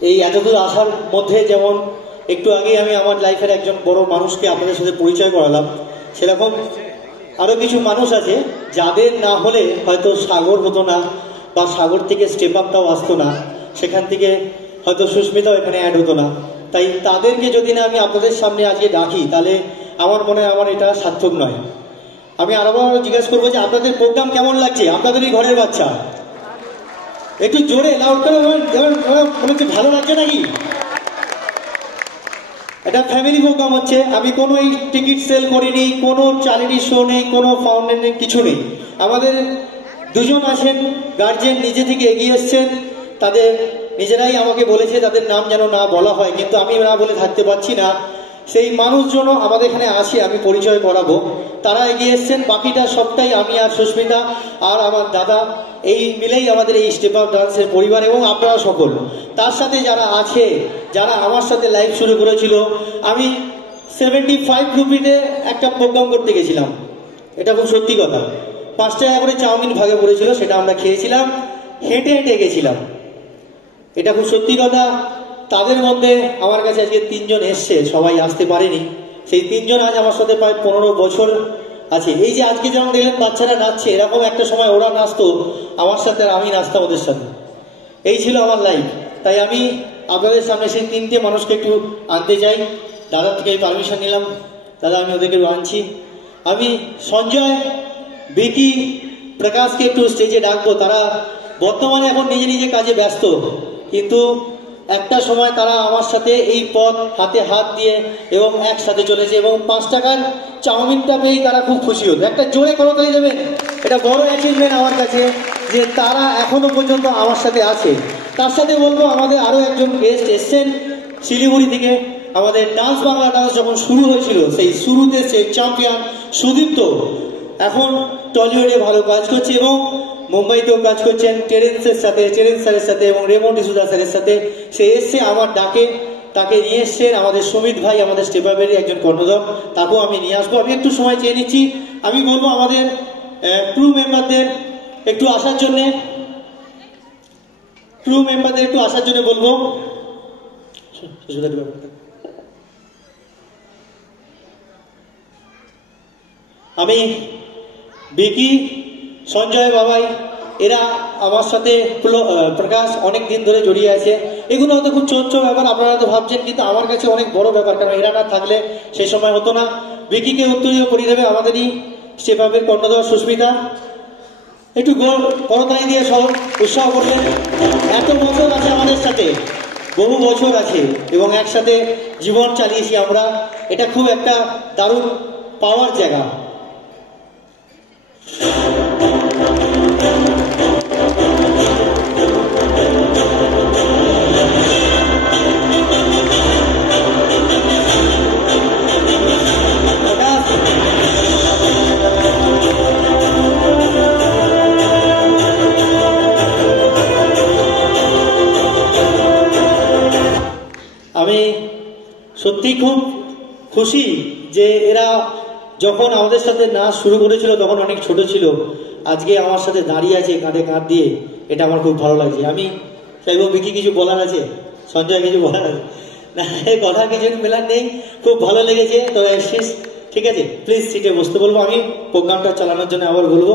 এই এতদূর আসার মধ্যে যেমন একটু আগেই আমি আমার লাইফের একজন বড় মানুষকে আপনাদের সাথে পরিচয় করালাম, সেরকম আরো কিছু মানুষ আছে যাদের না হলে হয়তো সাগর হতো না, বা সাগর থেকে স্টেপ আপটাও আসতো না, সেখান থেকে হয়তো সুস্মিতাও এখানে অ্যাড হতো না। তাই তাদেরকে যদি না আমি আপনাদের সামনে আজকে ডাকি, তাহলে আমার মনে হয় আমার এটা সার্থক নয়। আমি আরো জিজ্ঞাসা করবো যে আপনাদের প্রোগ্রাম কেমন লাগছে? আপনাদেরই ঘরের বাচ্চা, একটু জোরে লাউড করে মনে হচ্ছে ভালো লাগছে নাকি? এটা ফ্যামিলি প্রোগ্রাম হচ্ছে, আমি কোনো টিকিট সেল করিনি, কোনো চ্যারিটি শো নেই, কোনো ফাউন্ডেশন নেই, কিছু নেই। আমাদের দুজন আছেন গার্জেন, নিজে থেকে এগিয়ে এসছেন, তাদের নিজেরাই আমাকে বলেছে তাদের নাম যেন না বলা হয়, কিন্তু আমি না বলে থাকতে পারছি না। সেই মানুষজন আমাদের এখানে আসে, আমি পরিচয় করাবো, তারা এগিয়ে এসছেন। বাকিটা সবটাই আমি আর সুস্মিতা আর আমার দাদা, এই মিলেই আমাদের এই স্টেপ আপ ডান্সের পরিবার, এবং আপনারা সকল। তার সাথে যারা আছে, যারা আমার সাথে লাইভ শুরু করেছিল, আমি 75 রুপিতে একটা প্রোগ্রাম করতে গেছিলাম, এটা খুব সত্যি কথা। 5 টাকা করে চাউমিন ভাগে পড়েছিল, সেটা আমরা খেয়েছিলাম, হেঁটে হেঁটে গেছিলাম, এটা খুব সত্যি কথা। তাদের মধ্যে আমার কাছে আজকে 3 জন এসছে, সবাই আসতে পারেনি। সেই 3 জন আজ আমার সাথে প্রায় 15 বছর আছে। এই যে আজকে যেমন দেখলেন বাচ্চারা নাচছে, এরকম একটা সময় ওরা নাচতো আমার সাথে, আর আমি নাচতাম ওদের সাথে। এই ছিল আমার লাইফ। তাই আমি আপনাদের সামনে সেই 3টে মানুষকে একটু আনতে চাই। দাদার থেকে পারমিশন নিলাম, দাদা আমি ওদেরকে আনছি। আমি সঞ্জয়, বিকি, প্রকাশকে একটু স্টেজে ডাকবো। তারা বর্তমানে এখন নিজে নিজে কাজে ব্যস্ত, কিন্তু একটা সময় তারা আমার সাথে এই পথ হাতে হাত দিয়ে এবং একসাথে চলেছে, এবং 5 টাকার চাউমিনটা পেয়েই তারা খুব খুশি হতো। একটা জোরে করতালি দেবেন, এটা বড় অ্যাচিভমেন্ট আমার কাছে যে তারা এখনো পর্যন্ত আমার সাথে আছে। তার সাথে বলবো আমাদের আরো একজন গেস্ট এসছেন শিলিগুড়ি থেকে। আমাদের ডান্স বাংলা ডান্স যখন শুরু হয়েছিল, সেই শুরুতে সে চ্যাম্পিয়ন সুদীপ্ত এখন টলিউডে ভালো কাজ করছে, এবং মুম্বাইতেও কাজ করছেন টেরেন্স স্যারের সাথে এবং রেমন ডিসুজা স্যারের সাথে। সে এসছে আমার ডাকে, তাকে নিয়ে এসছেন আমাদের সুমিত ভাই, আমাদের স্টেপ আপেরই একজন কর্ণধার, তাকেও আমি নিয়ে আসবো। আমি একটু সময় চেয়ে নিচ্ছি, আমি বলবো আমাদের ক্রু মেম্বারদের একটু আসার জন্যে, বলবো। আমি বিকি, সঞ্জয় বাবাই, এরা আমার সাথে প্রকাশ অনেক দিন ধরে জড়িয়ে আছে। এগুলো হয়তো খুব ছোট ছোট ব্যাপার, আপনারা তো ভাবছেন, কিন্তু আমার কাছে অনেক বড় ব্যাপার, কারণ এরা না থাকলে সেই সময় হতো না। বিকিকে উত্তরীয় করিয়ে দেবে আমাদেরই স্টেপ আপের কর্ণধার সুস্মিতা। একটু করতালি দিয়ে সব উৎসাহ করবেন। এত বছর আছে আমাদের সাথে, বহু বছর আছে, এবং একসাথে জীবন চালিয়েছি আমরা। এটা খুব একটা দারুণ পাওয়ার জায়গা। আমি সত্যি খুব খুশি যে এরা যখন আমাদের সাথে নাচ শুরু করেছিল তখন অনেক ছোট ছিল, আজকে আমার সাথে দাঁড়িয়ে আছে কাঁধে কাঁধ দিয়ে, এটা আমার খুব ভালো লাগছে। আমি চাইবো বিকি কিছু বলার আছে, সঞ্জয় কিছু বলার আছে না, এই কথা কিছু মেলার নেই। খুব ভালো লেগেছে, তো শেষ, ঠিক আছে, প্লিজ সিটে বসতে বলবো। আমি প্রোগ্রামটা চালানোর জন্য আবার বলবো।